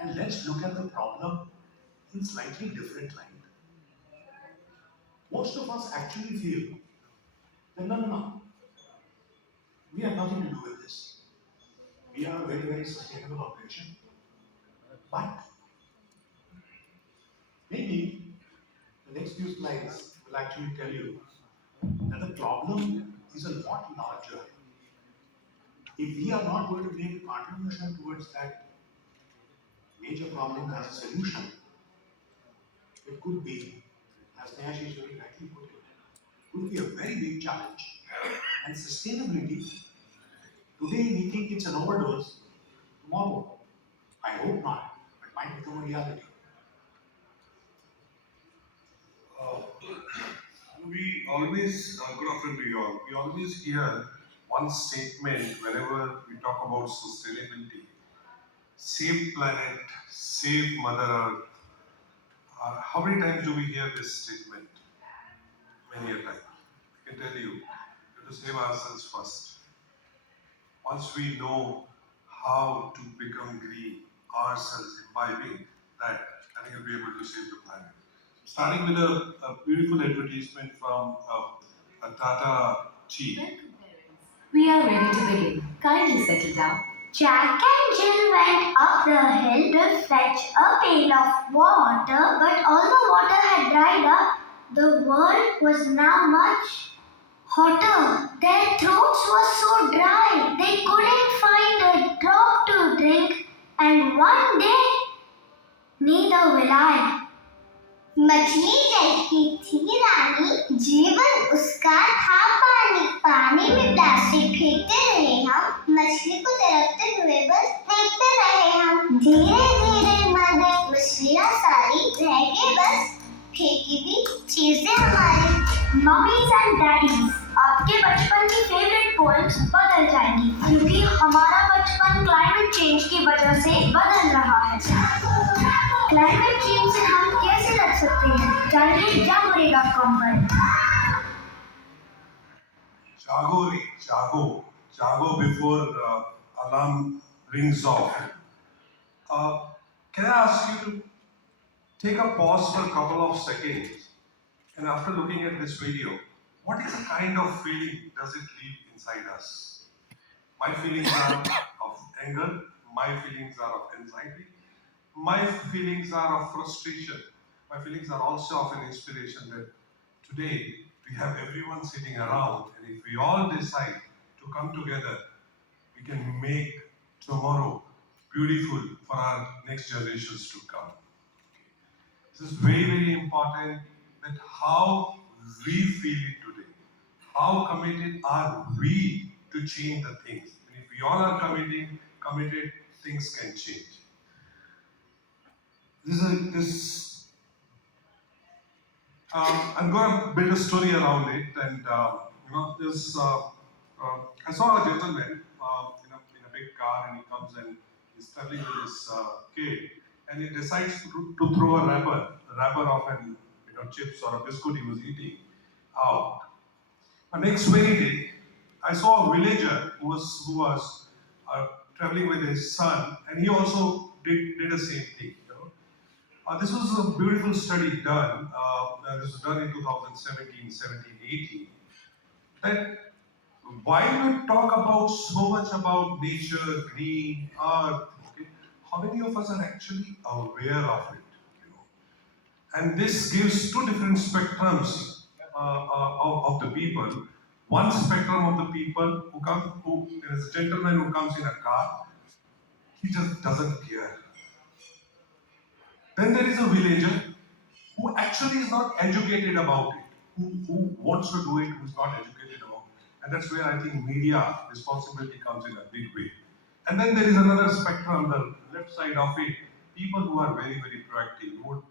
And let's look at the problem in slightly different light. Most of us actually feel that no, we have nothing to do with this. We are a very, very sustainable operation. But maybe the next few slides will actually tell you that the problem is a lot larger. If we are not going to make a contribution towards that major problem as a solution, it could be, as Nehashi very rightly put it, could be a very big challenge. And sustainability, today we think it's an overdose, tomorrow, I hope not, but might become a reality. Uh, we always, good afternoon to you all. We always hear one statement whenever we talk about sustainability: save planet, save Mother Earth. How many times do we hear this statement? Many a time. I can tell you, we have to save ourselves first. Once we know how to become green ourselves, imbibing that, I think we'll be able to save the planet. Starting with a beautiful advertisement from a Tata chief. We are ready to begin. Kindly settle down. Jack and Jill went up the hill to fetch a pail of water, but all the water had dried up. The world was now much hotter. Their throats were so dry they couldn't find a drop to drink, and one day, neither will I. मछली कहती थी रानी, जीवन उसका था पानी। पानी में plastic फेंकते रहे हम, मछली को तरफते हुए बस फेंकते रहे हम। धीरे धीरे मर गई मछलियाँ सारी, रह गए बस फेंकी हुई चीजें हमारी। मम्मीज एंड डैडीज, आपके बचपन की फेवरेट पोएम्स बदल जाएंगी, क्योंकि हमारा बचपन क्लाइमेट चेंज की वजह से बदल रहा है। क्लाइमेट चेंज से हम कैसे लड़ सकते हैं? जानिए जागोरेगा कंबल। Jago, re, jago before alarm rings off. Can I ask you to take a pause for a couple of seconds, and after looking at this video, what is the kind of feeling does it leave inside us? My feelings are of anger, my feelings are of anxiety, my feelings are of frustration, my feelings are also of an inspiration that today we have everyone sitting around, and if we all decide to come together, we can make tomorrow beautiful for our next generations to come. This is very, very important, that how we feel it today. How committed are we to change the things? And if we all are committed, things can change. I'm going to build a story around it, and I saw a gentleman in a big car, and he comes and he's traveling with his kid, and he decides to throw a wrapper of an chips or a biscuit he was eating out. The next very day, I saw a villager who was traveling with his son, and he also did the same thing. This was a beautiful study done. This was done in 2017, 17, 18. That while we talk about so much about nature, green, earth, okay, how many of us are actually aware of it? And this gives two different spectrums of the people. One spectrum of the people who is a gentleman who comes in a car, he just doesn't care. Then there is a villager who actually is not educated about it, who wants to do it, who's not educated about it. And that's where I think media responsibility comes in a big way. And then there is another spectrum, the left side of it, people who are very, very proactive. Who,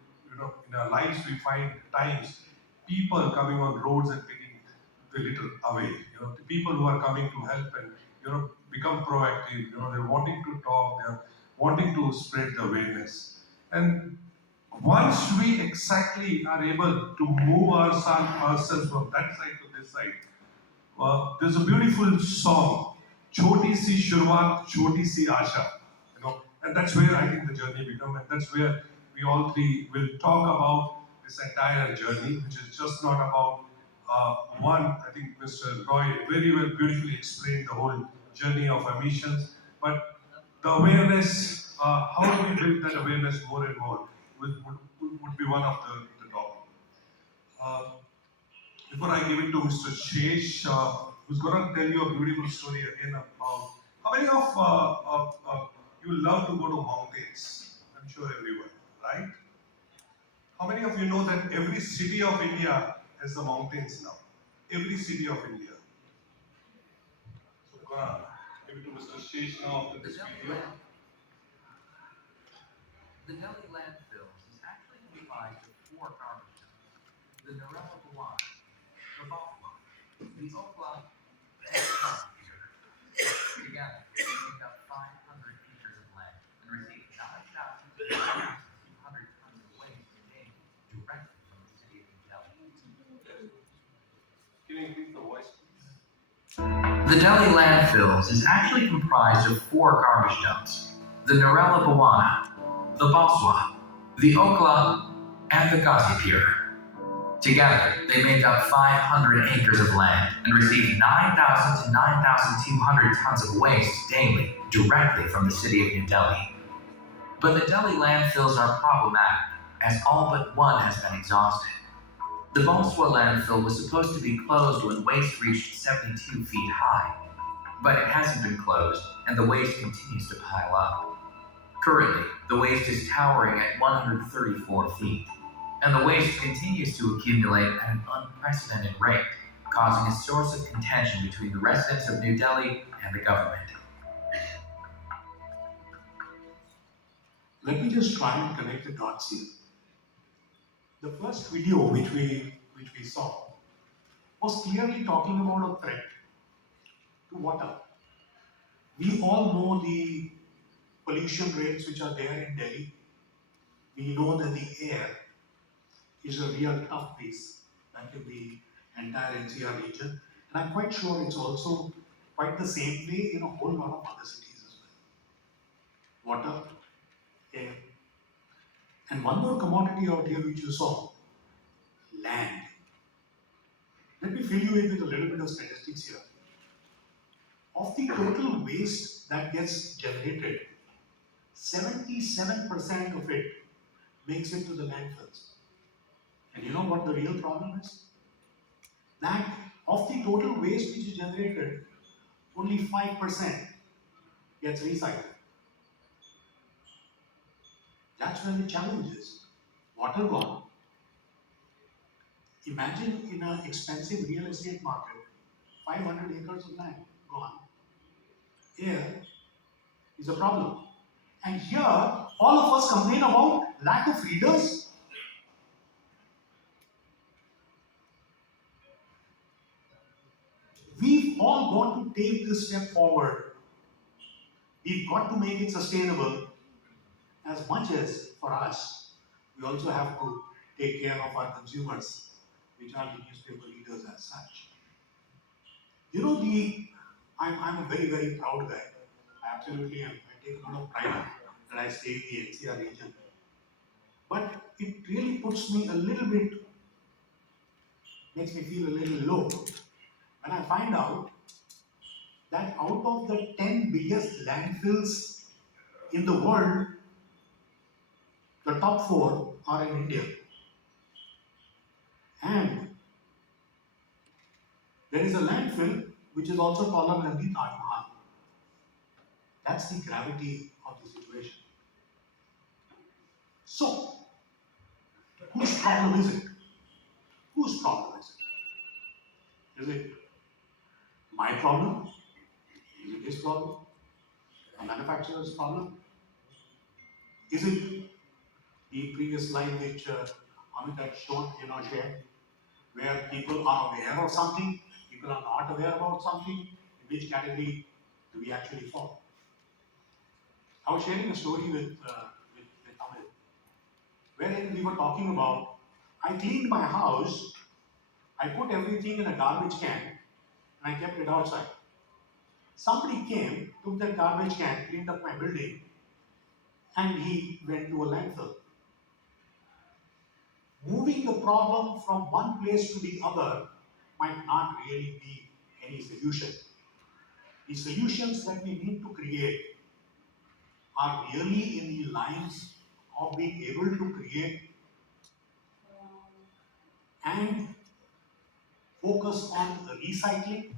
in our lives we find times people coming on roads and taking the litter away. The people who are coming to help and become proactive. They're wanting to talk, they're wanting to spread the awareness. And once we exactly are able to move ourselves from that side to this side, there's a beautiful song, "Choti si Shuruaat, Choti si Asha," and that's where I think the journey becomes, and that's where we all three will talk about this entire journey, which is just not about one. I think Mr. Roy very well beautifully explained the whole journey of emissions, but the awareness, how do we build that awareness more and more, would be one of the topic. Uh, Before I give it to Mr. Shesh, who's going to tell you a beautiful story again about how many of you love to go to mountains? I'm sure everyone, right? How many of you know that every city of India has the mountains now? Every city of India. So, I'm going to give it to Mr. Shesh now after this video. The Delhi landfills is actually comprised of four garbage dumps: the Narela Bawan, the Bhopal, the Okla, and the Kashmir. Together, they make up 500 acres of land and receive 9,200 tons of waste daily directly from the city of New Delhi. Can you increase the voice, please? The Delhi landfills is actually comprised of four garbage dumps: the Narela Bawana, the Baswa, the Okla, and the Gazipur. Together, they make up 500 acres of land and receive 9,000 to 9,200 tons of waste daily directly from the city of New Delhi. But the Delhi landfills are problematic, as all but one has been exhausted. The Baswa landfill was supposed to be closed when waste reached 72 feet high, but it hasn't been closed, and the waste continues to pile up. Currently, the waste is towering at 134 feet, and the waste continues to accumulate at an unprecedented rate, causing a source of contention between the residents of New Delhi and the government. Let me just try and connect the dots here. The first video which we saw was clearly talking about a threat to water. We all know the pollution rates which are there in Delhi. We know that the air is a real tough piece, like in the entire NCR region. And I'm quite sure it's also quite the same way in a whole lot of other cities as well. Water, air, and one more commodity out here which you saw, land. Let me fill you in with a little bit of statistics here. Of the total waste that gets generated, 77% of it makes it to the landfills. And you know what the real problem is? That of the total waste which is generated, only 5% gets recycled. That's where the challenge is. Water gone. Imagine in an expensive real estate market, 500 acres of land gone. Air is a problem. And here, all of us complain about lack of readers. We've all got to take this step forward. We've got to make it sustainable as much as for us. We also have to take care of our consumers, which are the newspaper readers as such. You know, I'm a very, very proud guy. I absolutely am. I take a lot of pride that I stay in the NCR region. But it really puts me a little bit, makes me feel a little low when I find out that out of the 10 biggest landfills in the world, the top 4 are in India. And there is a landfill which is also taller than the Taj Mahal. That's the gravity of the situation. So, whose problem is it? Whose problem is it? Is it my problem? Is it his problem? A manufacturer's problem? Is it the previous slide which Amit had shown, shared, where people are aware of something, people are not aware about something, in which category do we actually fall? I was sharing a story with Amit, wherein we were talking about, I cleaned my house, I put everything in a garbage can, and I kept it outside. Somebody came, took that garbage can, cleaned up my building, and he went to a landfill. Moving the problem from one place to the other might not really be any solution. The solutions that we need to create are really in the lines of being able to create and focus on recycling,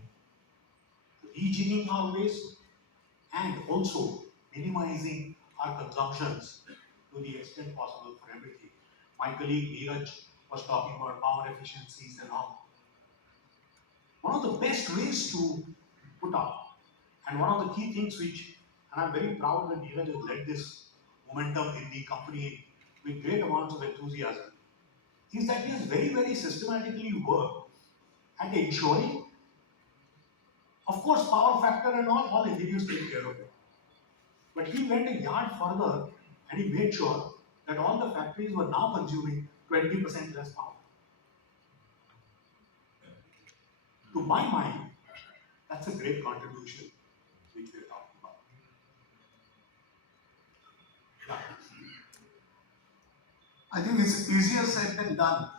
rejigging our waste, and also minimizing our consumptions to the extent possible for everything. My colleague Neeraj was talking about power efficiencies and all. One of the best ways to put up, and one of the key things which, and I'm very proud that Neeraj has led this momentum in the company with great amounts of enthusiasm, is that he has very, very systematically worked at ensuring, of course, power factor and all engineers take care of it. But he went a yard further and he made sure that all the factories were now consuming 20% less power. To my mind, that's a great contribution which we're talking about. Yeah. I think it's easier said than done.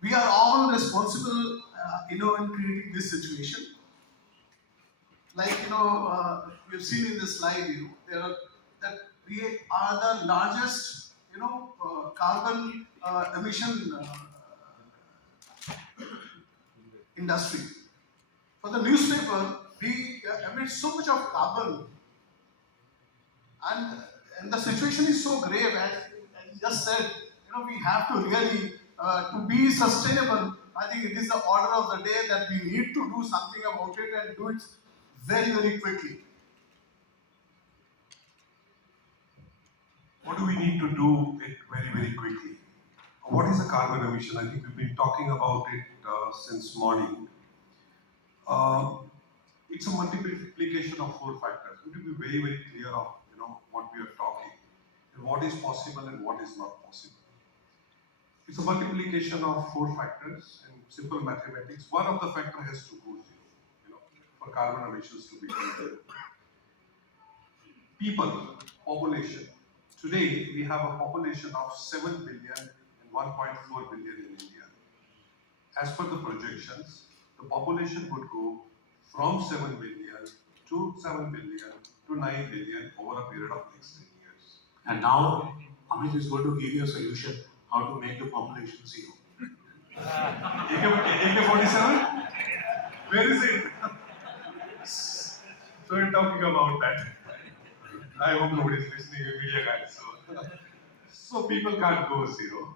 We are all responsible, in creating this situation. Like you've seen in the slide, there are that we are the largest, carbon emission industry. For the newspaper, we emit so much of carbon, and the situation is so grave. As you just said, we have to really to be sustainable. I think it is the order of the day that we need to do something about it and do it very, very quickly. What do we need to do it very, very quickly? What is a carbon emission? I think we've been talking about it since morning. It's a multiplication of four factors. We need to be very, very clear of what we are talking and what is possible and what is not possible. It's a multiplication of four factors in simple mathematics. One of the factor has to go zero, for carbon emissions to become zero. People, population. Today we have a population of 7 billion and 1.4 billion in India. As per the projections, the population would go from 7 billion to 7 billion to 9 billion over a period of next 10 years. And now Amit is going to give you a solution how to make the population zero. AK-47? Where is it? So we're talking about that. I hope nobody is listening, media guys. So people can't go zero.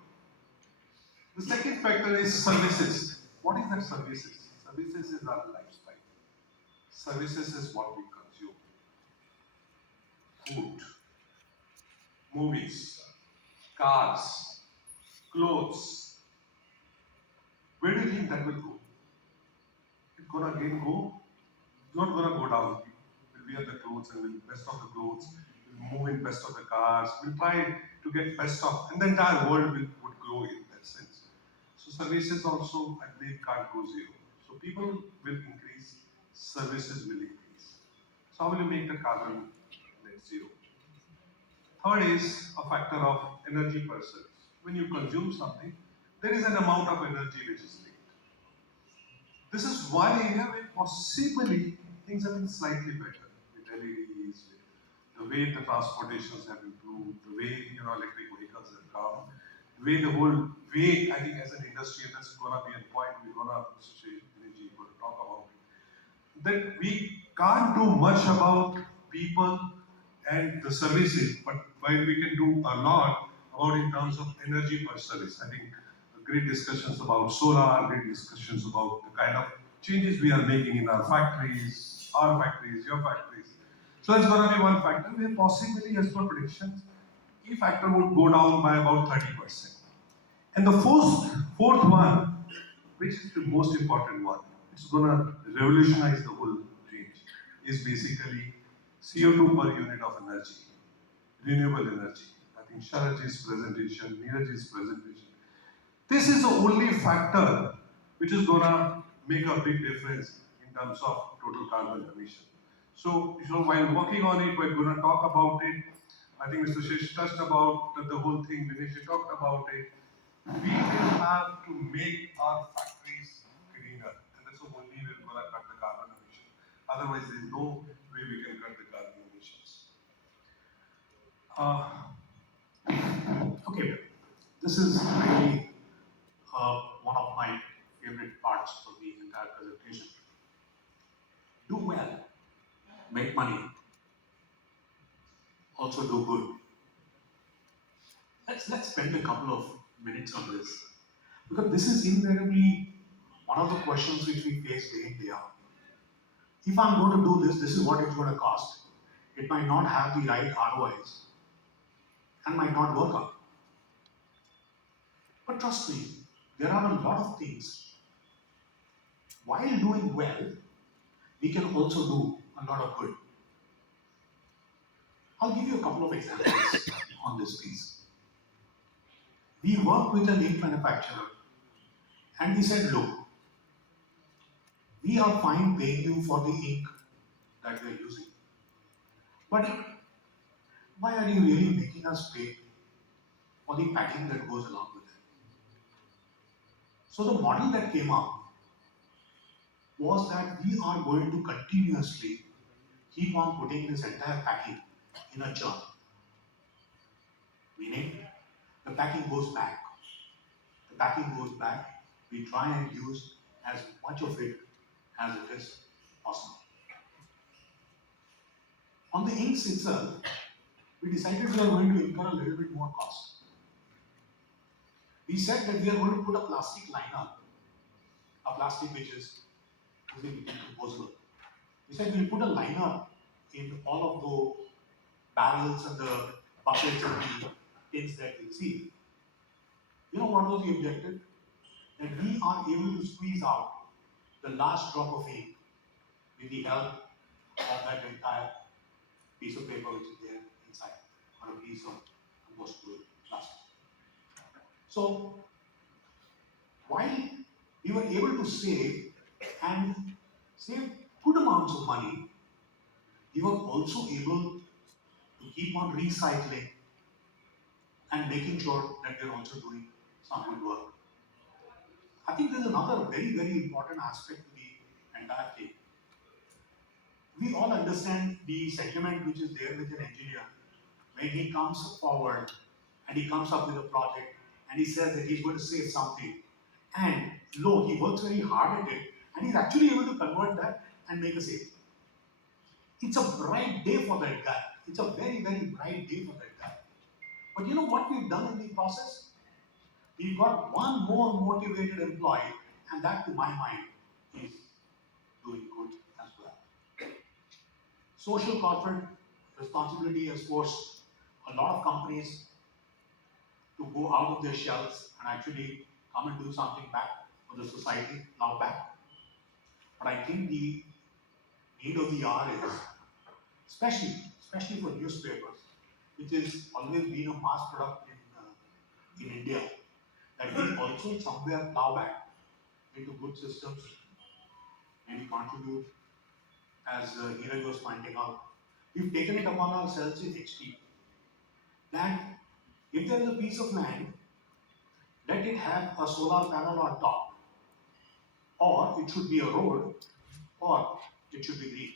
The second factor is services. What is that services? Services is our lifestyle. Services is what we consume. Food, movies, cars, clothes. Where do you think that will go? It's gonna again go? It's not gonna go down. We'll wear the clothes and we'll best of the clothes. We'll move in best of the cars. We'll try to get best of, and the entire world would grow in that sense. So services also, I believe, can't go zero. So people will increase, services will increase. So how will you make the carbon net zero? Third is a factor of energy per service. When you consume something, there is an amount of energy which is linked. This is one area where possibly things have been slightly better with LEDs, with the way the transportations have improved, the way electric vehicles have come, the way the whole way, I think as an industry, and that's gonna be a point we're gonna energy going to talk about it, that we can't do much about people and the services, but while we can do a lot about in terms of energy per service. I think great discussions about solar, great discussions about the kind of changes we are making in our factories, your factories. So that's going to be one factor where possibly, as per predictions, E factor would go down by about 30%. And the fourth one, which is the most important one, it's going to revolutionize the whole range, is basically CO2 per unit of energy, renewable energy. I think Sharaj's presentation, Neeraj's presentation. This is the only factor which is going to make a big difference in terms of total carbon emission. So while working on it, we're going to talk about it. I think Mr. Shish touched about the whole thing. Dinesh, you talked about it. We will have to make our factories greener, and that's the only way we're going to cut the carbon emission. Otherwise, there's no way we can cut the carbon emissions. Okay, this is really one of my favorite parts of the entire presentation. Do well, make money, also do good. Let's spend a couple of minutes on this, because this is invariably one of the questions which we face day in, day out. If I'm going to do this, this is what it's going to cost. It might not have the right ROIs and might not work out. But trust me, there are a lot of things. While doing well, we can also do a lot of good. I'll give you a couple of examples on this piece. We worked with an ink manufacturer and we said, look, we are fine paying you for the ink that we are using. But why are you really making us pay for the packing that goes along with it? So the model that came up was that we are going to continuously keep on putting this entire packing in a churn. Meaning, the packing goes back. The packing goes back. We try and use as much of it as it is possible. On the inks itself, we decided we are going to incur a little bit more cost. We said that we are going to put a plastic liner, a plastic which is decomposable. We said we'll put a liner in all of the barrels and the buckets and the tins that we see. You know what was the objective? That we are able to squeeze out the last drop of ink with the help of that entire piece of paper which is there inside, or a piece of compostable plastic. So, while we were able to save and save good amounts of money, we were also able to keep on recycling and making sure that we're also doing some good work. I think there's another very, very important aspect to the entire thing. We all understand the sentiment which is there with an engineer when he comes forward and he comes up with a project and he says that he's going to save something. And lo, he works very hard at it and he's actually able to convert that and make a save. It's a bright day for that guy. It's a very, very bright day for that guy. But you know what we've done in the process? We've got one more motivated employee, and that, to my mind, is doing good as well. Social corporate responsibility has forced a lot of companies to go out of their shells and actually come and do something back for the society, now back. But I think the need of the hour is, especially for newspapers, which has always been a mass product in India, that we also somewhere plow back into good systems, maybe contribute, as Neeraj was pointing out. We've taken it upon ourselves in HP that if there is a piece of land, let it have a solar panel on top, or it should be a road, or it should be green,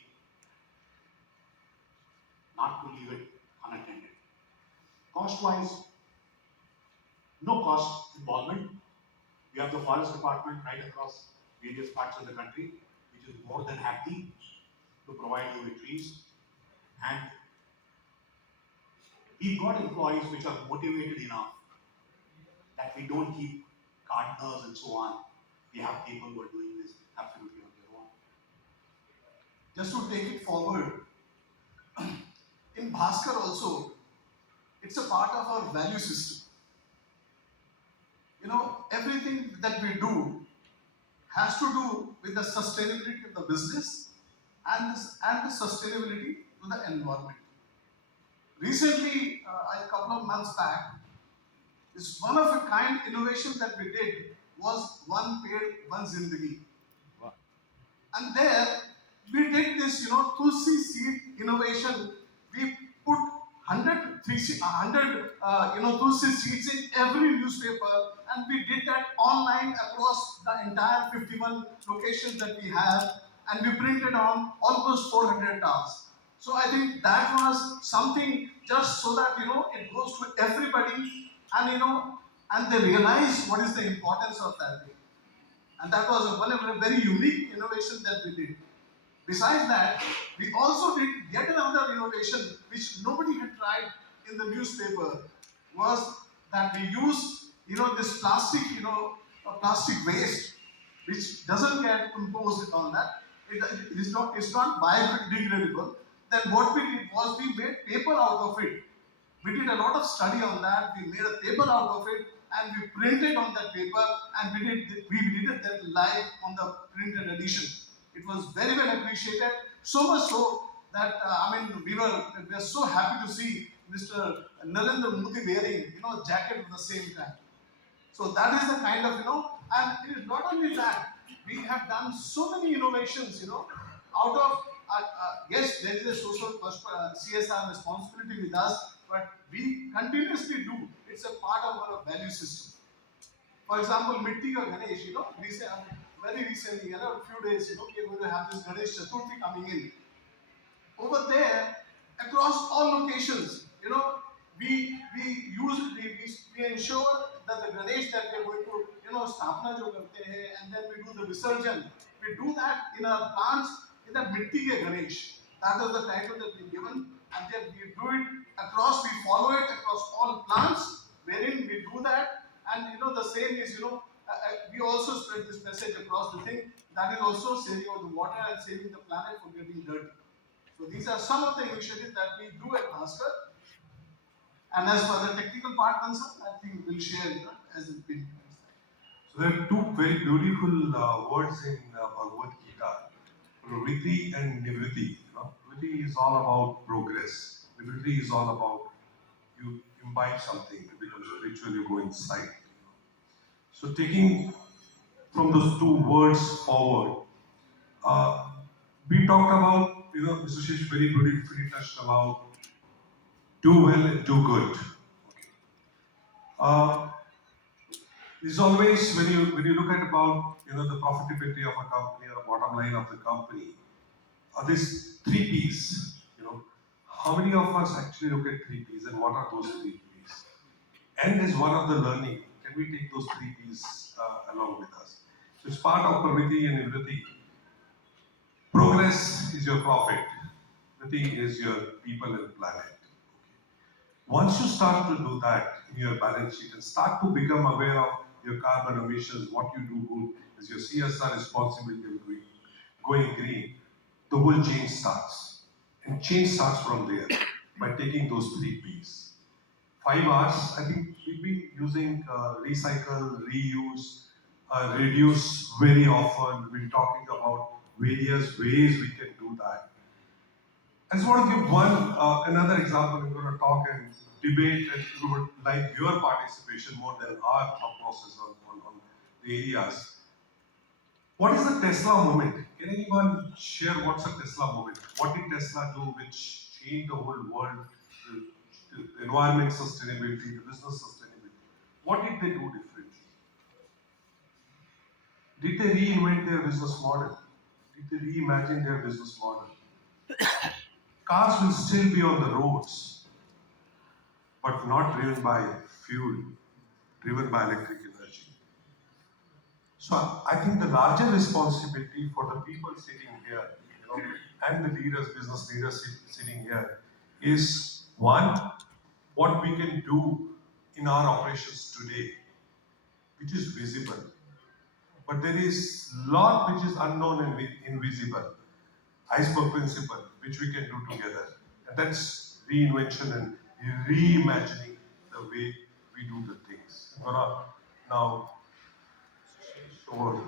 not to leave it unattended. Cost-wise, no cost involvement. We have the forest department right across various parts of the country, which is more than happy to provide you with trees. And we've got employees which are motivated enough that we don't keep gardeners and so on. We have people who are doing this absolutely on their own. Just to take it forward, in Bhaskar also, it's a part of our value system. You know, everything that we do has to do with the sustainability of the business and the sustainability to the environment. Recently, a couple of months back, this one of a kind innovation that we did was One Ped, One Zindagi. Wow. And there we did this, Tulsi seed innovation. We put 2 seats in every newspaper, and we did that online across the entire 51 locations that we have, and we printed on almost 400 towns. So I think that was something just so that it goes to everybody, and and they realize what is the importance of that thing. And that was one of a very unique innovation that we did. Besides that, we also did yet another innovation which nobody had tried in the newspaper, was that we use this plastic plastic waste which doesn't get composed on that. It's not biodegradable. Then what we did was we made paper out of it. We did a lot of study on that. We made a paper out of it and we printed on that paper, and we did that live on the printed edition. It was very well appreciated, so much so that we were so happy to see Mr. Narendra Modi wearing jacket at the same time. So that is the kind of and it is not only that, we have done so many innovations, out of yes, there is a social CSR responsibility with us, but we continuously do. It's a part of our value system. For example, Mitti ka Ganesh, very recently, a few days, we are going to have this Ganesh Chaturthi coming in. Over there, across all locations, we ensure that the Ganesh that we are going to स्थापना जो करते हैं, and then we do the Visarjan. We do that in our plants in the mitti ke Ganesh. That is the title that we given, and then we do it across. We follow it across all plants, wherein we do that, and the same is we also spread this message across the thing. That is also saving of the water and saving the planet from getting dirty. So these are some of the initiatives that we do at Bhaskar. And as for the technical part concerned, I think we'll share as it's been. So there are two very beautiful words in Bhagavad Gita, Vritti and Nivritti. Vritti is all about progress. Nivritti is all about you imbibe something, it becomes spiritual, you go inside. So taking from those two words forward, we talked about, Mr. Shesh very beautifully touched about do well and do good. Okay. It's always when you look at about the profitability of a company or bottom line of the company, these three P's. How many of us actually look at three P's and what are those three P's? And is one of the learning. Can we take those three P's along with us? So it's part of Praviti and Nivritti. Progress is your profit. Nivritti is your people and planet. Once you start to do that in your balance sheet and start to become aware of your carbon emissions, what you do good is your CSR responsibility of going green, the whole change starts. And change starts from there by taking those three P's. 5 R's, I think we'll be using recycle, reuse, reduce very often. We're talking about various ways we can do that. I just want to give another example. We're going to talk and debate, and we would like your participation more than our thought process on the areas. What is the Tesla moment? Can anyone share what's a Tesla moment? What did Tesla do which changed the whole world, the environment sustainability, the business sustainability? What did they do differently? Did they reinvent their business model? Did they reimagine their business model? Cars will still be on the roads, but not driven by fuel, driven by electric energy. So I think the larger responsibility for the people sitting here, and the leaders, business leaders sitting here, is one, what we can do in our operations today, which is visible. But there is a lot which is unknown and invisible. Iceberg principle, which we can do together. And that's reinvention and reimagining the way we do the things. I'm gonna now show.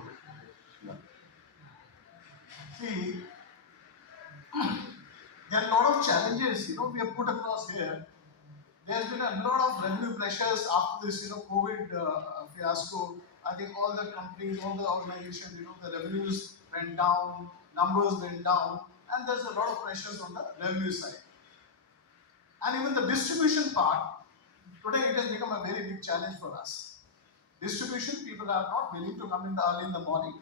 See, there are a lot of challenges, we have put across here. There's been a lot of revenue pressures after this, COVID fiasco. I think all the companies, all the organizations, the revenues went down, numbers went down, and there's a lot of pressures on the revenue side. And even the distribution part, today it has become a very big challenge for us. Distribution, people are not willing to come in early in the morning.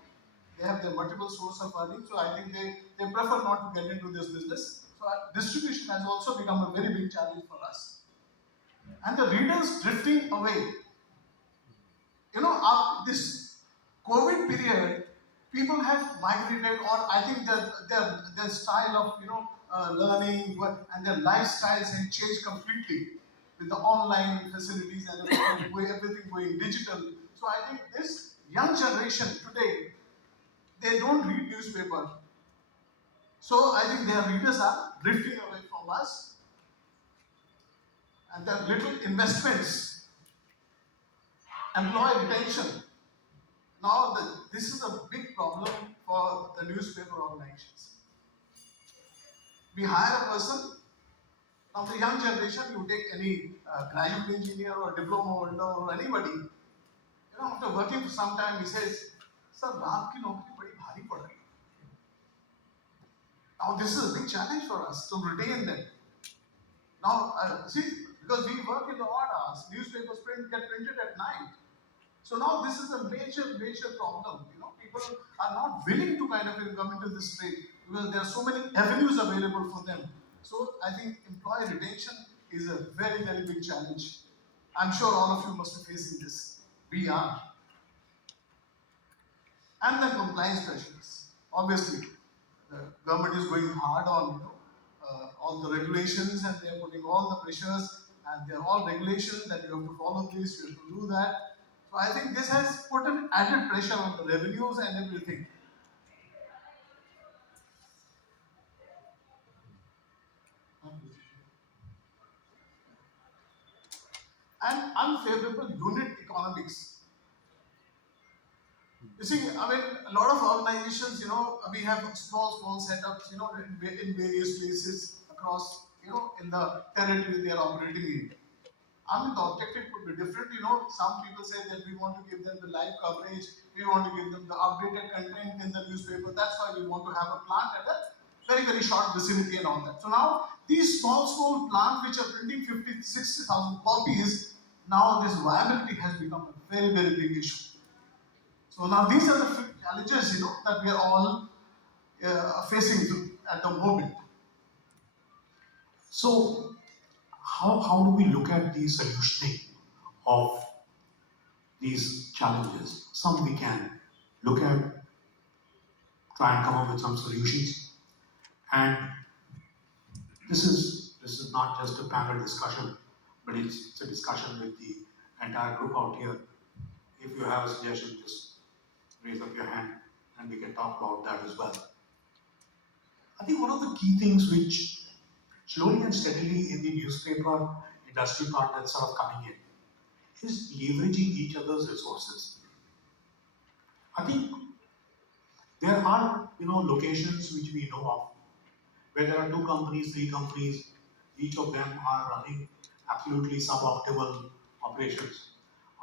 They have their multiple source of earning, so I think they prefer not to get into this business. So distribution has also become a very big challenge for us. And the readers drifting away. After this COVID period, people have migrated, or I think their style of learning and their lifestyles have changed completely with the online facilities and everything going digital. So I think this young generation today, they don't read newspaper. So I think their readers are drifting away from us, and their little investments, employee retention. Now, this is a big problem for the newspaper organizations. We hire a person, now the young generation, you take any graduate engineer or diploma holder or anybody, after working for some time, he says, "Sir, रात की नौकरी बड़ी भारी पड़ रही है." Now, this is a big challenge for us to retain them. Now, see, because we work in the odd hours, newspapers get printed at night. So now this is a major problem. People are not willing to kind of come into this trade because there are so many avenues available for them. So I think employee retention is a very big challenge. I'm sure all of you must be facing this. We are. And then compliance pressures. Obviously, the government is going hard on all the regulations, and they are putting all the pressures, and they are all regulations that you have to follow this, you have to do that. So I think this has put an added pressure on the revenues and everything. And unfavorable unit economics. You see, I mean, a lot of organizations, we have small setups, in various places across, in the territory they are operating in. I mean, the objective could be different. Some people say that we want to give them the live coverage, we want to give them the updated content in the newspaper. That's why we want to have a plant at a very short vicinity and all that. So now, these small plants which are printing 50, 60,000 copies, now this viability has become a very big issue. So now these are the few challenges, that we are all facing at the moment. So, how do we look at the solutioning of these challenges? Some we can look at, try and come up with some solutions. And this is not just a panel discussion, but it's a discussion with the entire group out here. If you have a suggestion, just raise up your hand and we can talk about that as well. I think one of the key things which slowly and steadily in the newspaper industry part that's sort of coming in is leveraging each other's resources. I think there are locations which we know of where there are 2 companies, 3 companies, each of them are running absolutely suboptimal operations,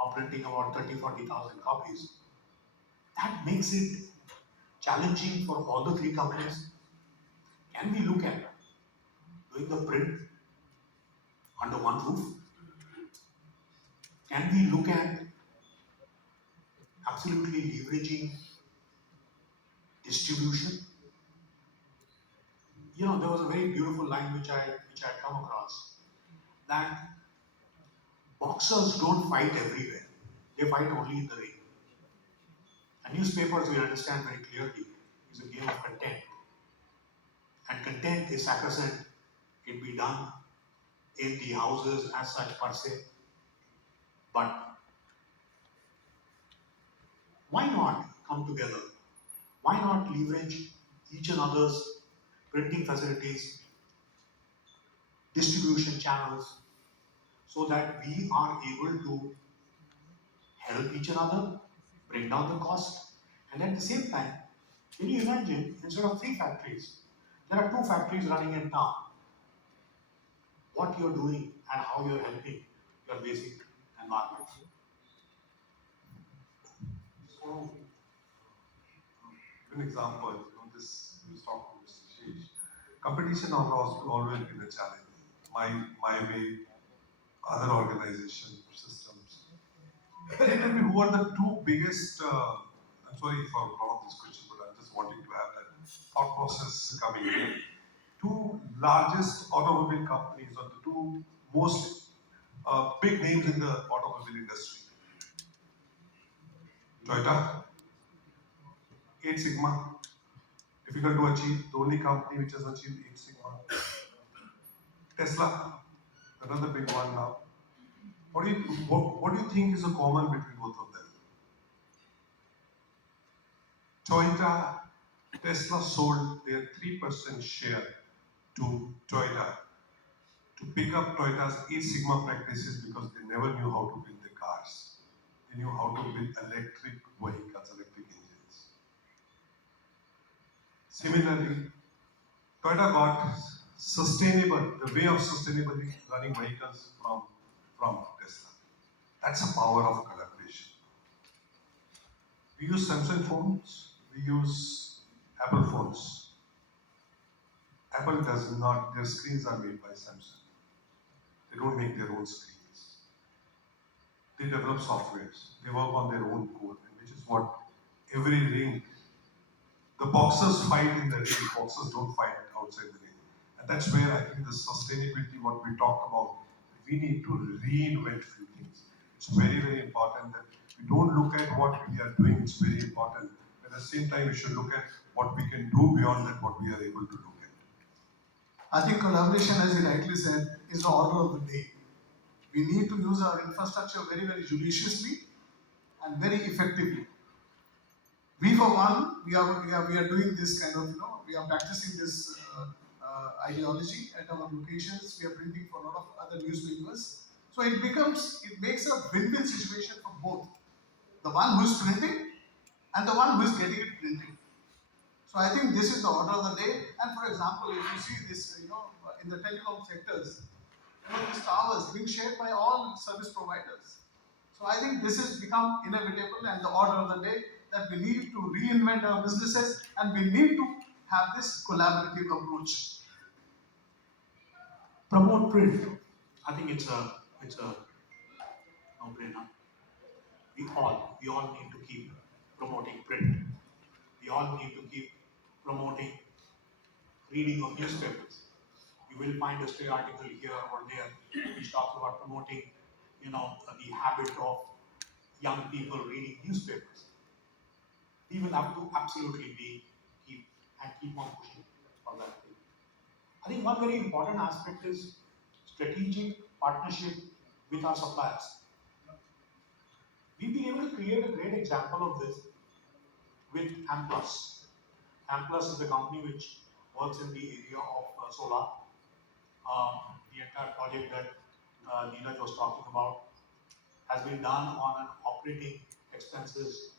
of printing about 30, 40,000 copies. That makes it challenging for all the 3 companies. Can we look at doing the print under one roof? Can we look at absolutely leveraging distribution? There was a very beautiful line which I come across, that boxers don't fight everywhere; they fight only in the ring. And newspapers, we understand very clearly, is a game of content, and content is sacrosanct. It be done in the houses as such per se, but why not come together? Why not leverage each another's printing facilities, distribution channels, so that we are able to help each other, bring down the cost, and at the same time, can you imagine, instead of 3 factories, there are 2 factories running in town. What you're doing and how you're helping your basic environment. So, an example, this you was talking to Mr. Sheesh. Competition has always been a challenge. my way, other organization systems. Can you tell me who are the two biggest? I'm sorry for all this question, but I'm just wanting to have that thought process coming in. Two largest automobile companies, or the two most big names in the automobile industry. Toyota, 8 Sigma, difficult to achieve. The only company which has achieved 8 Sigma. Tesla, another big one now. What do you think is a common between both of them? Toyota, Tesla sold their 3% share to Toyota to pick up Toyota's 8 Sigma practices because they never knew how to build the cars. They knew how to build electric vehicles, electric engines. Similarly, Toyota got sustainable, the way of sustainably running vehicles from Tesla. That's the power of collaboration. We use Samsung phones, we use Apple phones. Apple does not, their screens are made by Samsung. They don't make their own screens. They develop softwares. They work on their own code, which is what every ring, the boxers fight in the ring, boxers don't fight outside the ring. And that's where I think the sustainability, what we talked about, we need to reinvent few things. It's very, very important that we don't look at what we are doing, it's very important. At the same time, we should look at what we can do beyond that, what we are able to look at. I think collaboration, as you rightly said, is the order of the day. We need to use our infrastructure very, very judiciously and very effectively. We, for one, we are doing this kind of, we are practicing this ideology at our locations. We are printing for a lot of other newspapers. So it makes a win-win situation for both. The one who is printing and the one who is getting it printed. So I think this is the order of the day. And for example, if you see this, in the telecom sectors, these towers being shared by all service providers. So I think this has become inevitable and the order of the day that we need to reinvent our businesses and we need to have this collaborative approach. Promote print. I think it's a no-brainer. We all need to keep promoting print. We all need to keep promoting reading of newspapers. You will find a stray article here or there which talks about promoting, the habit of young people reading newspapers. We will have to absolutely keep on pushing for that thing. I think one very important aspect is strategic partnership with our suppliers. We've been able to create a great example of this with Amplus. Amplus is a company which works in the area of solar. The entire project that Neeraj was talking about has been done on an operating expenses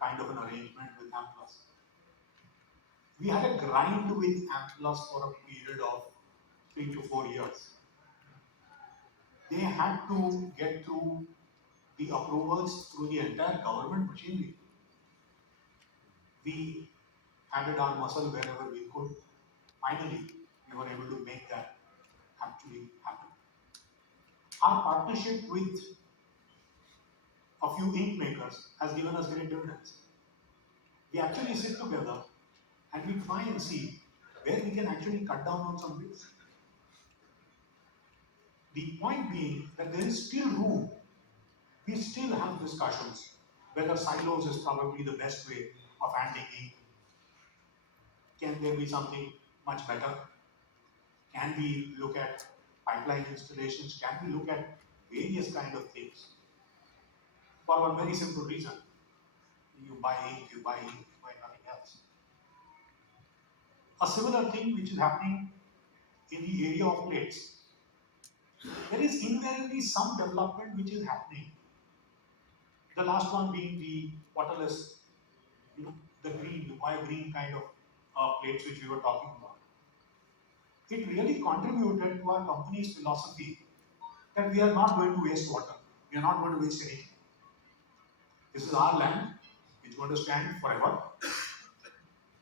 kind of an arrangement with Amplus. We had a grind with Amplus for a period of 3 to 4 years. They had to get through the approvals through the entire government machinery. We added our muscle wherever we could. Finally, we were able to make that actually happen. Our partnership with a few ink makers has given us great dividends. We actually sit together and we try and see where we can actually cut down on some ways. The point being that there is still room. We still have discussions whether silos is probably the best way of handling ink. Can there be something much better? Can we look at pipeline installations? Can we look at various kind of things? For one very simple reason. You buy ink, you buy nothing else. A similar thing which is happening in the area of plates. There is invariably some development which is happening. The last one being the waterless, the wire green kind of plates which we were talking about. It really contributed to our company's philosophy that we are not going to waste water. We are not going to waste anything. This is our land. It's going to stand forever.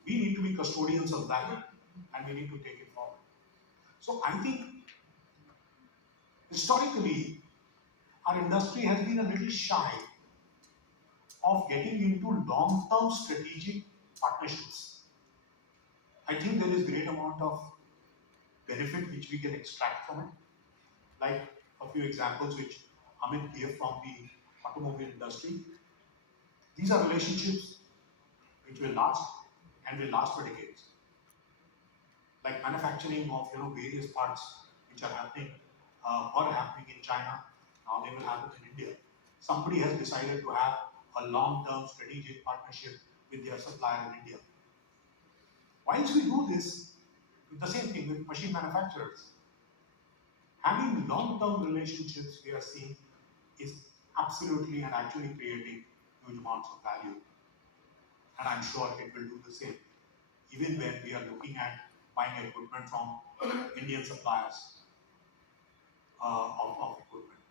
We need to be custodians of that and we need to take it forward. So I think Historically, our industry has been a little shy of getting into long-term strategic partnerships. I think there is great amount of benefit which we can extract from it. Like a few examples which Amit gave from the automobile industry. These are relationships which will last and will last for decades. Like manufacturing of various parts which are happening, were happening in China, now they will happen in India. Somebody has decided to have a long-term strategic partnership with their supplier in India. Whilst we do this, the same thing with machine manufacturers. Having long-term relationships we are seeing is absolutely and actually creating huge amounts of value. And I'm sure it will do the same. Even when we are looking at buying equipment from Indian suppliers of equipment.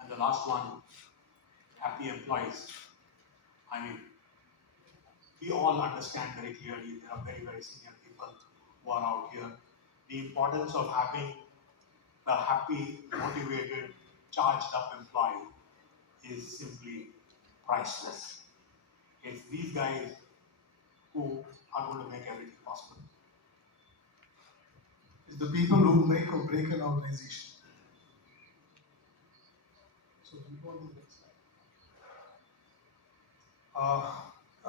And the last one, happy employees. I mean, we all understand very clearly, there are very, very senior people who are out here. The importance of having a happy, motivated, charged up employee is simply priceless. It's these guys who are going to make everything possible. It's the people who make or break an organization. So we go on to the next slide.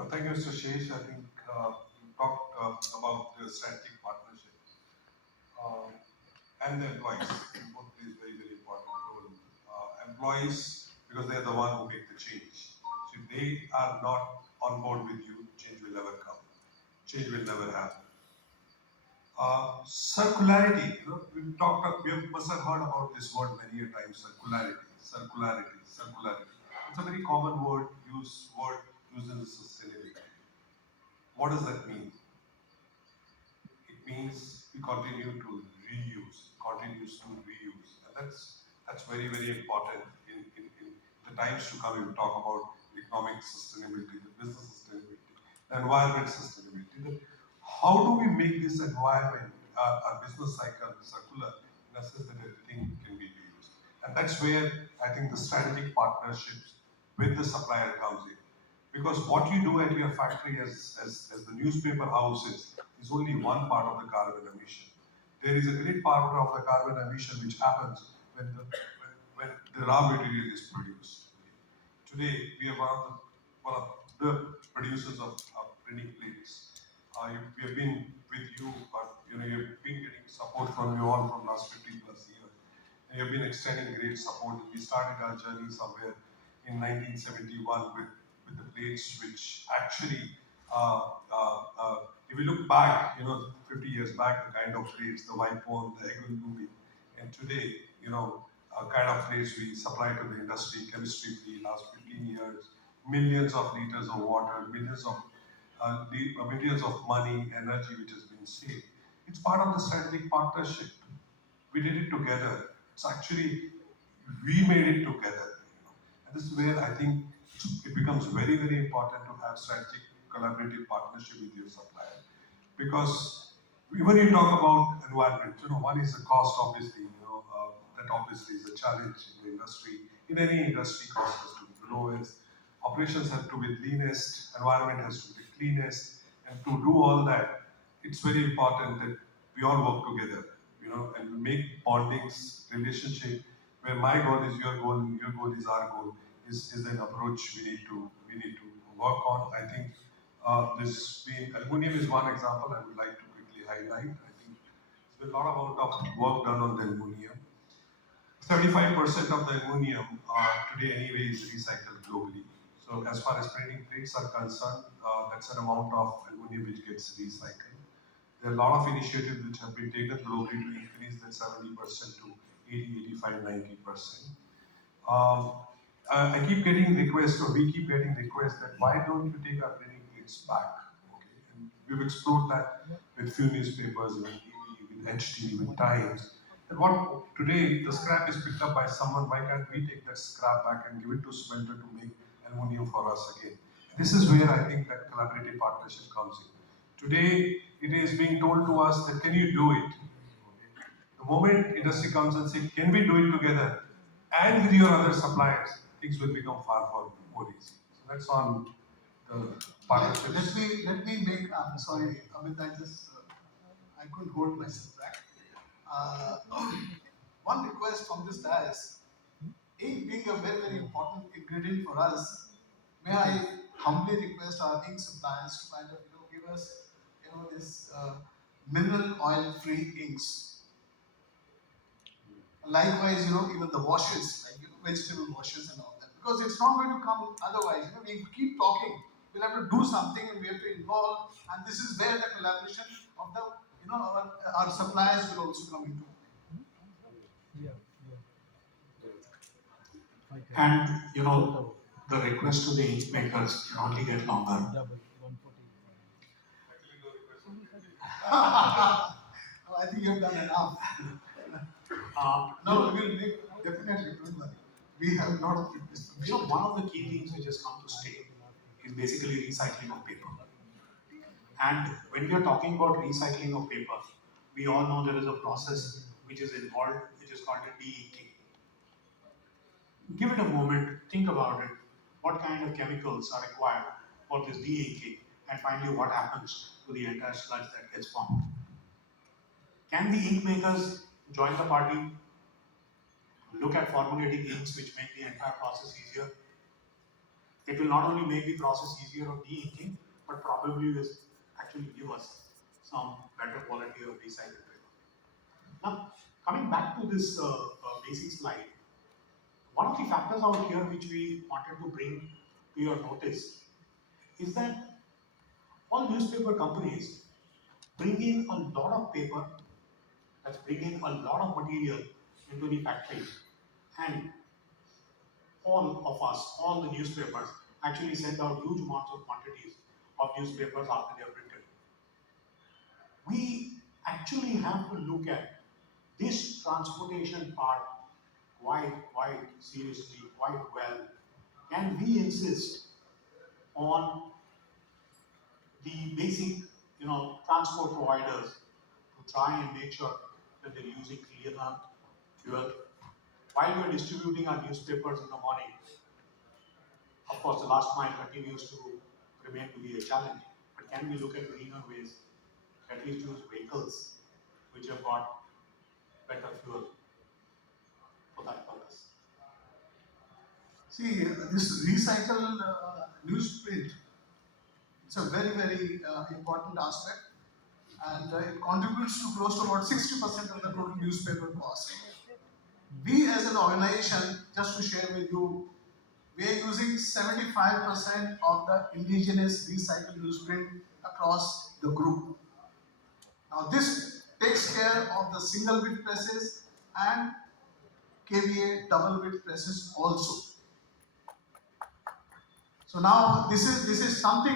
Thank you, Mr. Shesh. I think you talked about the strategic partnership and the employees. Both plays very, very important role. Employees, because they are the one who make the change. So if they are not on board with you, change will never come. Change will never happen. Circularity, we must have heard about this word many a times, circularity. It's a very common word used in sustainability. What does that mean? It means we continue to reuse, continues to reuse. And that's very, very important in the times to come. We will talk about economic sustainability, the business sustainability, the environment sustainability. How do we make this environment, our business cycle circular in a sense that everything can be reused? And that's where I think the strategic partnerships with the supplier comes in. Because what you do at your factory as the newspaper houses is only one part of the carbon emission. There is a great part of the carbon emission which happens when the raw material is produced. Today, we are one of the producers of printing plates. We have been with you, but you've been getting support from you all from last 50 plus years. And you've been extending great support. We started our journey somewhere in 1971 with the plates which actually, if you look back, 50 years back, the kind of plates, the white bone, the egg movie, and today, kind of plates we supply to the industry, chemistry for the last 15 years, millions of liters of water, millions of money, energy which has been saved. It's part of the strategic partnership. We did it together. It's actually, we made it together. And this is where I think it becomes very, very important to have strategic collaborative partnership with your supplier. Because when you talk about environment, one is the cost, obviously, that obviously is a challenge in the industry. In any industry, cost has to be the lowest, operations have to be leanest, environment has to be cleanest, and to do all that, it's very important that we all work together, and we make bondings, relationship, where my goal is your goal, your goal is our goal, is an approach we need to work on. I think aluminum is one example I would like to quickly highlight. I think there's been a lot amount of work done on the aluminum. 75% of the aluminum today anyway is recycled globally. So as far as printing plates are concerned, that's an amount of aluminum which gets recycled. There are a lot of initiatives which have been taken globally to increase that 70% to 80, 85, 90%. I keep getting requests, or we keep getting requests that why don't you take our printing plates back? Okay, and we've explored that with few newspapers, with TV, with HT, with Times. And what today the scrap is picked up by someone, why can't we take that scrap back and give it to smelter to make aluminum for us again? This is where I think that collaborative partnership comes in. Today, it is being told to us that can you do it? The moment industry comes and says, can we do it together and with your other suppliers, things will become far more easy. So that's on the partnerships. Let me make. Sorry, Amit. I couldn't hold myself back. Uh, one request from this dais, ink being a very important ingredient for us, may I humbly request our ink suppliers to kind of give us this mineral oil free inks. Likewise, even the washes, like vegetable washes and all that, because it's not going to come otherwise. We keep talking. We'll have to do something, and we have to involve. And this is where the collaboration of the our suppliers will also come into. And the request to the ink makers can only get longer. I think you've done enough. No, we will make definitely. Don't worry. We have a lot of requests. One of the key things which has come to stay is basically recycling of paper. And when we are talking about recycling of paper, we all know there is a process which is involved, which is called a de-inking. Give it a moment, think about it. What kind of chemicals are required for this de-inking, and finally what happens to the entire sludge that gets formed. Can the ink makers join the party? Look at formulating inks which make the entire process easier. It will not only make the process easier of de-inking, but probably will actually give us some better quality of recycled paper. Now, coming back to this basic slide, one of the factors out here which we wanted to bring to your notice is that all newspaper companies bring in a lot of paper, that's bring in a lot of material into the factory, and all of us, all the newspapers, actually send out huge amounts of quantities of newspapers after they are printed. We actually have to look at this transportation part quite seriously, quite well. Can we insist on the basic, transport providers to try and make sure that they're using cleaner fuel while we're distributing our newspapers in the morning? Of course, the last mile continues to remain to be a challenge, but can we look at greener ways, at least use vehicles which have got better fuel for that purpose? See, this recycled newsprint, it's a very important aspect, and it contributes to close to about 60% of the total newspaper cost. We as an organization, just to share with you, we are using 75% of the indigenous recycled newsprint across the group. Now this takes care of the single bit presses and KVA double bit presses also. So now this is something,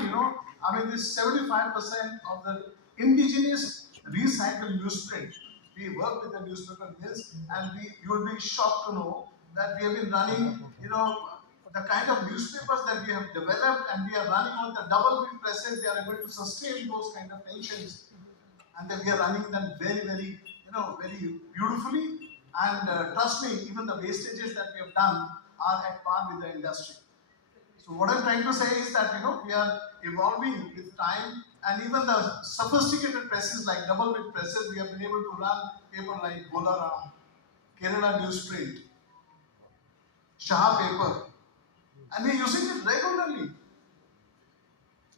this 75% of the indigenous recycled newsprint. We work with the newspaper mills, and you will be shocked to know that we have been running, the kind of newspapers that we have developed, and we are running on the double bit presses. They are able to sustain those kind of tensions, and then we are running them very beautifully. And trust me, even the wastages that we have done are at par with the industry. So what I'm trying to say is that we are evolving with time, and even the sophisticated presses like double bit presses, we have been able to run paper like Bolaram, Kerala Newsprint, Shah paper, and we're using it regularly.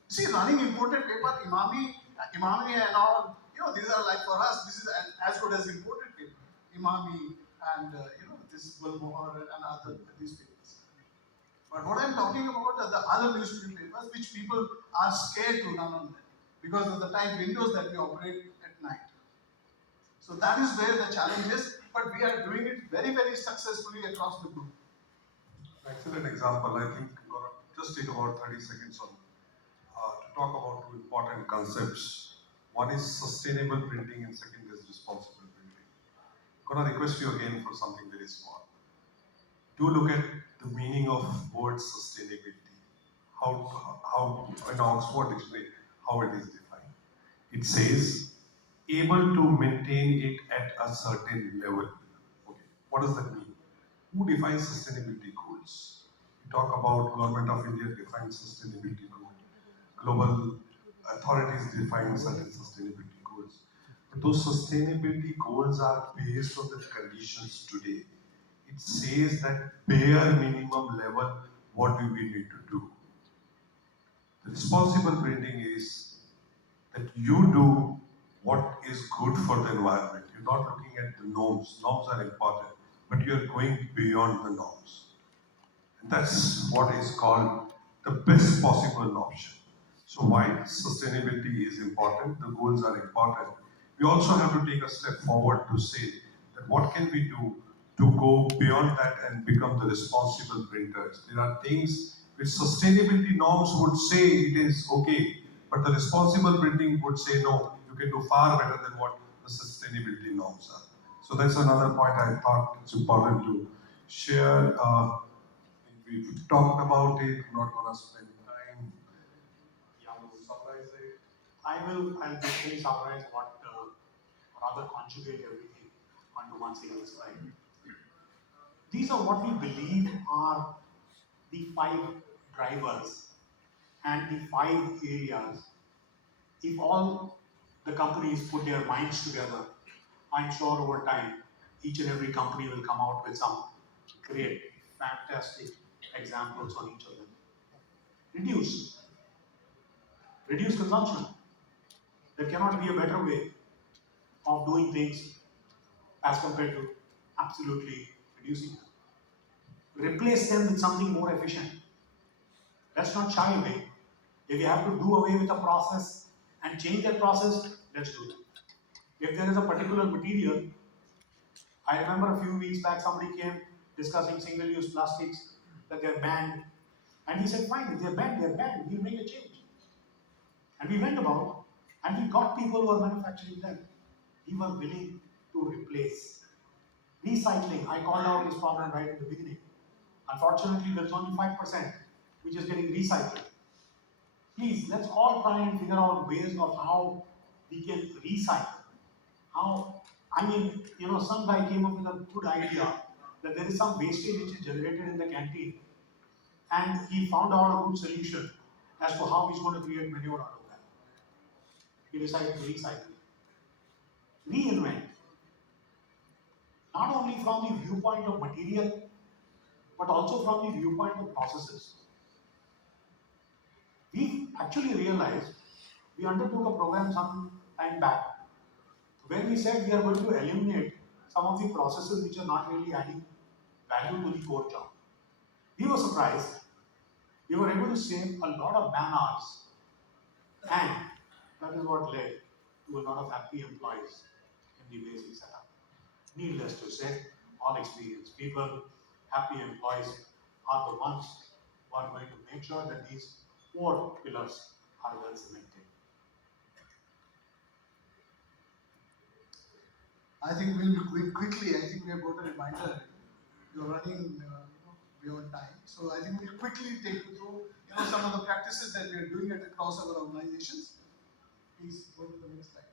See, running imported paper, Imami and all, these are like for us, this is as good as imported paper. Imami and this Gulmohar and other these papers. But what I'm talking about are the other newsprint papers which people are scared to run on them because of the tight windows that we operate at night. So that is where the challenge is, but we are doing it very successfully across the group. Excellent example. I think just take about 30 seconds on to talk about two important concepts. One is sustainable printing and second is responsible printing. I'm going to request you again for something very small. Do look at the meaning of word sustainability. How in Oxford Dictionary, how it is defined. It says able to maintain it at a certain level. Okay, what does that mean? Who defines sustainability goals? We talk about Government of India defines sustainability goals. Global authorities define certain sustainability goals. But those sustainability goals are based on the conditions today. It says that bare minimum level, what do we need to do? The responsible printing is that you do what is good for the environment. You're not looking at the norms. Norms are important, but you're going beyond the norms. And that's what is called the best possible option. So while sustainability is important, the goals are important, we also have to take a step forward to say that what can we do to go beyond that and become the responsible printers. There are things which sustainability norms would say it is okay, but the responsible printing would say no, you can do far better than what the sustainability norms are. So that's another point I thought it's important to share. We've talked about it, I'm not going to spend time. Yeah, to summarize it. I'll basically summarize what, or rather conjugate everything onto one single slide. These are what we believe are the 5 drivers and the 5 areas. If all the companies put their minds together, I'm sure over time, each and every company will come out with some great, fantastic examples on each of them. Reduce. Reduce consumption. There cannot be a better way of doing things as compared to absolutely reducing them. Replace them with something more efficient. Let's not shy away. If you have to do away with a process and change that process, let's do that. If there is a particular material, I remember a few weeks back somebody came discussing single-use plastics, that they're banned. And he said, fine, if they're banned, we'll make a change. And we went about and we got people who are manufacturing them. We were willing to replace. Recycling, I called out this problem right in the beginning. Unfortunately, there's only 5% which is getting recycled. Please, let's all try and figure out ways of how we can recycle. How, some guy came up with a good idea that there is some wastage which is generated in the canteen, and he found out a good solution as to how he's going to create manure out of that. He decided to recycle, reinvent, not only from the viewpoint of material, but also from the viewpoint of processes. We actually realized, we undertook a program some time back where we said we are going to eliminate some of the processes which are not really adding value to the core job. We were surprised. We were able to save a lot of man hours, and that is what led to a lot of happy employees in the basic setup. Needless to say, all experienced people, happy employees are the ones who are going to make sure that these 4 pillars are well cemented. I think we'll quickly. I think we have got a reminder. You're running beyond time, so I think we'll quickly take you through some of the practices that we are doing across our organizations. Please go to the next slide.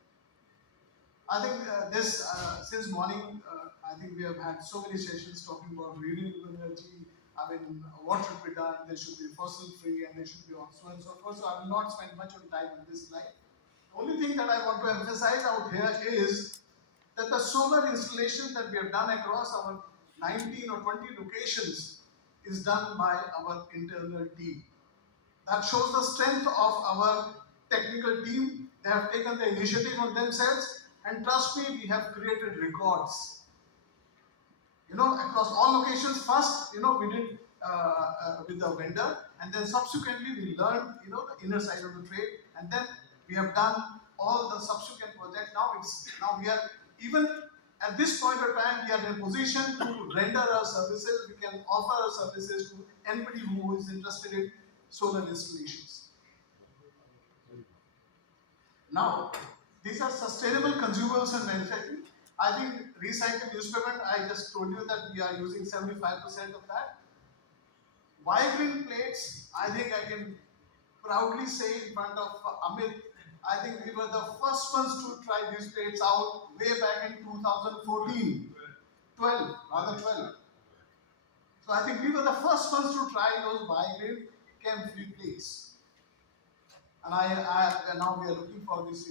I think since morning, I think we have had so many sessions talking about renewable energy. I mean, what should be done? There should be fossil free, and there should be on so and so forth. So I will not spend much of time on this slide. The only thing that I want to emphasize out here is that the solar installations that we have done across our 19 or 20 locations is done by our internal team. That shows the strength of our technical team. They have taken the initiative on themselves, and trust me, we have created records. Across all locations, first, we did with the vendor, and then subsequently we learned, the inner side of the trade, and then we have done all the subsequent projects. Now we are, even at this point of time, we are in a position to render our services. We can offer our services to anybody who is interested in solar installations. Now, these are sustainable consumables and manufacturing. I think recycled newspaper, I just told you that we are using 75% of that. Wire green plates, I think I can proudly say in front of Amit I think we were the first ones to try these plates out way back in 2014, 12, rather 12. So I think we were the first ones to try those bi-grade chem-free plates. And now we are looking for this,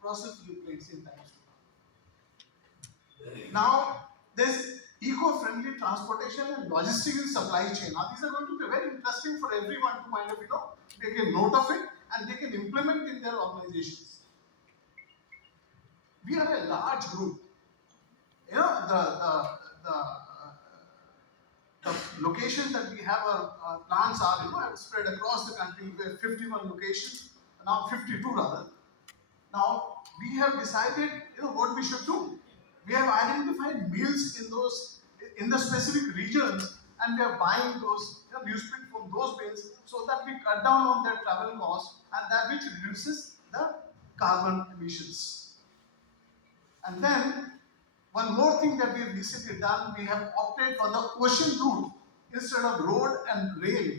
process-free plates in times to come. Now, there's eco-friendly transportation and logistics in supply chain. Now, these are going to be very interesting for everyone to kind of, take a note of it and they can implement in their organizations. We are a large group. You know, the locations that we have our plants are, are spread across the country. We have 51 locations, now 52 rather. Now, we have decided, what we should do. We have identified mills in the specific regions, and we are buying those newsprint from those mills so that we cut down on their travel costs, and that which reduces the carbon emissions. And then, one more thing that we have recently done, we have opted for the ocean route instead of road and rail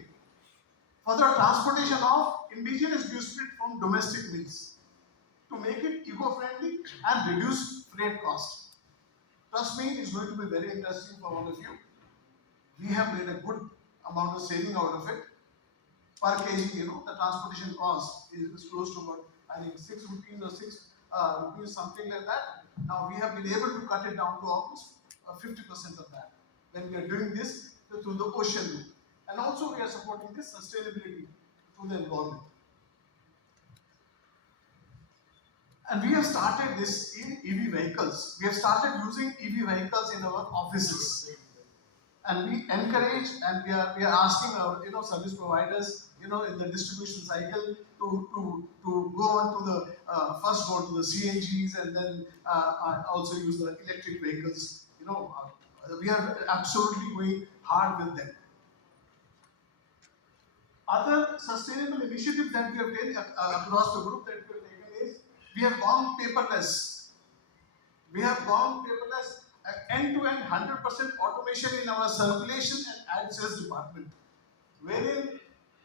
for the transportation of indigenous newsprint from domestic mills to make it eco-friendly and reduce freight cost. Trust me, it's going to be very interesting for all of you. We have made a good amount of saving out of it. Per kg, the transportation cost is close to about, I think, 6 rupees or 6 rupees, something like that. Now we have been able to cut it down to almost 50% of that when we are doing this through the ocean route. And also we are supporting this sustainability to the environment. And we have started this in EV vehicles. We have started using EV vehicles in our offices. And we encourage and we are asking our service providers in the distribution cycle to go on to the first go to the CNGs and then also use the electric vehicles. We are absolutely going hard with them. Other sustainable initiative that we have taken across the group that we have taken is we have gone paperless. We have gone paperless, end-to-end 100% automation in our circulation and ad sales department, wherein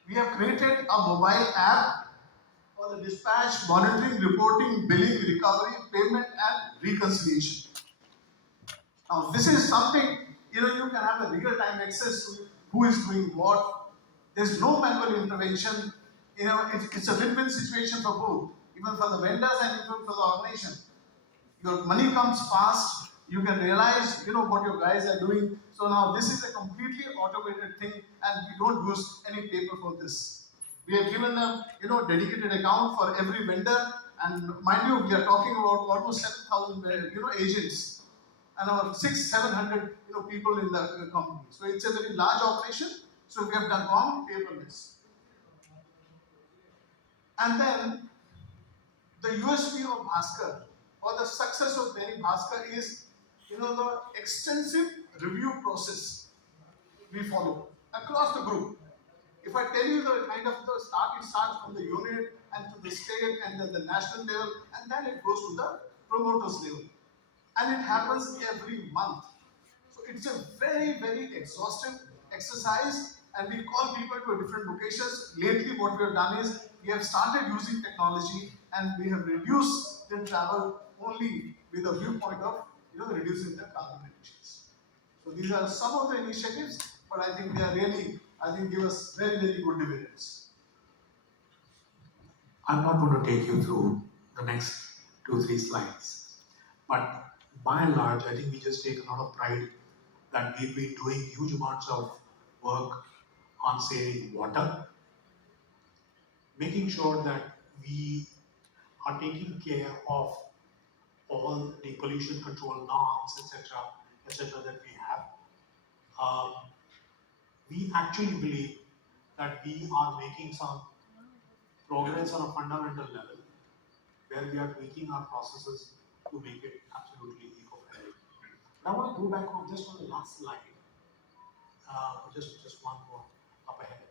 we have created a mobile app for the dispatch, monitoring, reporting, billing, recovery, payment, and reconciliation. Now, this is something you can have a real-time access to who is doing what. There's no manual intervention. It's a win-win situation for both, even for the vendors and even for the organization. Your money comes fast. You can realize, what your guys are doing. So now this is a completely automated thing, and we don't use any paper for this. We have given them, dedicated account for every vendor, and mind you, we are talking about almost 7,000, agents, and about 600-700, people in the company. So it's a very large operation. So we have gone paperless. And then the USP of Bhaskar, or the success of Dainik Bhaskar is, the extensive review process we follow across the group. If I tell you the kind of it starts from the unit and to the state and then the national level, and then it goes to the promoters level. And it happens every month. So it's a very, very exhaustive exercise, and we call people to different locations. Lately, what we have done is we have started using technology, and we have reduced the travel only with a viewpoint of reducing the carbon emissions. So these are some of the initiatives, but I think they are really, give us very, very good dividends. I'm not going to take you through the next 2-3 slides, but by and large, I think we just take a lot of pride that we've been doing huge amounts of work on saving water, making sure that we are taking care of all the pollution control norms, etc., that we have. We actually believe that we are making some progress on a fundamental level, where we are tweaking our processes to make it absolutely eco-friendly. But I want to go back on the last slide, just one more up ahead.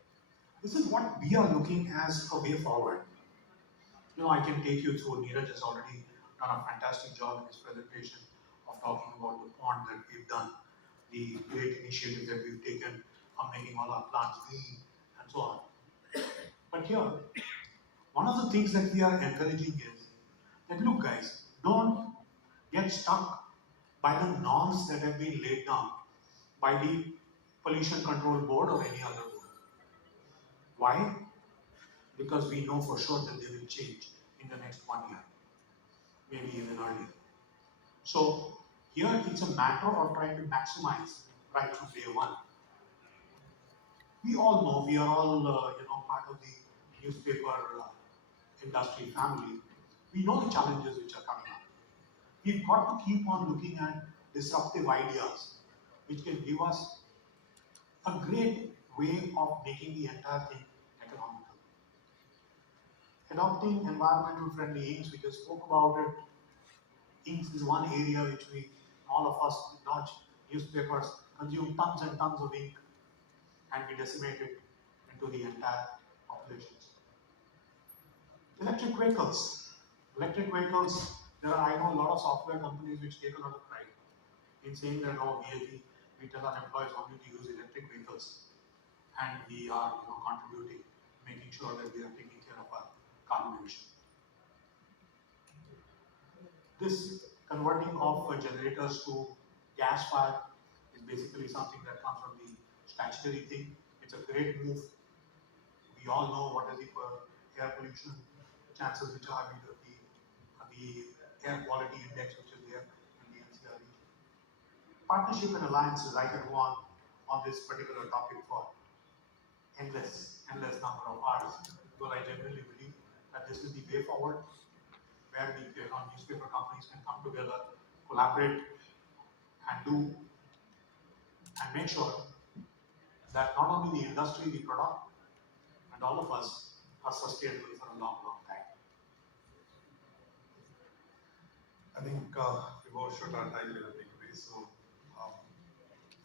This is what we are looking as a way forward. I can take you through. Neeraj has already done a fantastic job in his presentation of talking about the pond that we've done, the great initiatives that we've taken on making all our plants green, and so on. But here, One of the things that we are encouraging is that look, guys, don't get stuck by the norms that have been laid down by the Pollution Control Board or any other board. Why? Because we know for sure that they will change in the next 1 year, maybe even earlier. So here it's a matter of trying to maximize right from day one. We all know, we are all part of the newspaper industry family. We know the challenges which are coming up. We've got to keep on looking at disruptive ideas which can give us a great way of making the entire thing economical. Adopting environmental friendly inks, we just spoke about it. Inks is one area which all of us, large newspapers, consume tons and tons of ink and we decimate it into the entire populations. Electric vehicles. Electric vehicles, I know a lot of software companies which take a lot of pride in saying that, oh, we tell our employees only to use electric vehicles and we are contributing, making sure that we are taking care of our carbon emission. This converting of generators to gas fire is basically something that comes from the statutory thing. It's a great move. We all know what is the air pollution chances which are the air quality index which is there in the NCR region. Partnership and alliances, I can go on this particular topic for endless number of hours because I genuinely believe that this is the way forward where the newspaper companies can come together, collaborate and do and make sure that not only the industry, the product and all of us are sustainable for a long, long time. I think we've overshot our time in a big way. So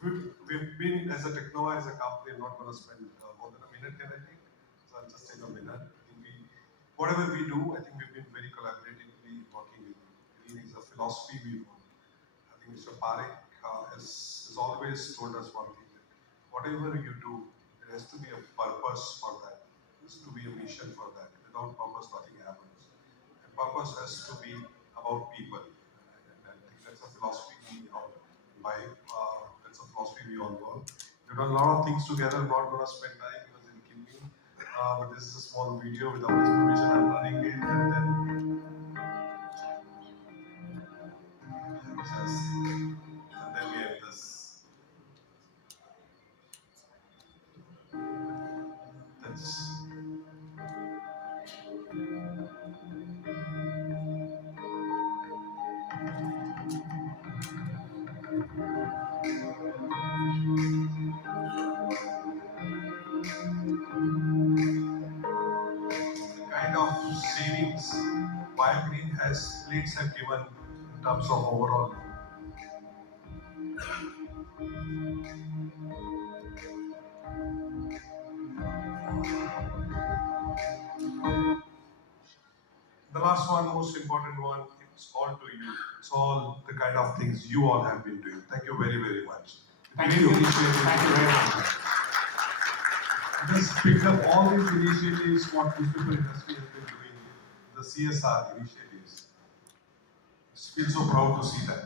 we've been, as a Technova, as a company, I'm not going to spend more than a minute here, I think. So I'll just take a minute. I think whatever we do, I think we've been very collaboratively working with. Really, is a philosophy we want. I think Mr. Parekh has always told us one thing, that whatever you do, there has to be a purpose for that. There has to be a mission for that. Without purpose, nothing happens. And purpose has to be about people. And I think that's a philosophy we all that's a philosophy we all work. We've done a lot of things together. I'm not going to spend time because it'll kill me. But this is a small video without his permission. I'm running it and then we have this. That's the kind of savings Biogreen plates have given in terms of overall. The last one, most important one, it's all to you. It's all the kind of things you all have been doing. Thank you very, very much. Thank you. Thank you very much. Just picked up all these initiatives what newspaper industry has been doing, the CSR initiatives. I feel so proud to see that.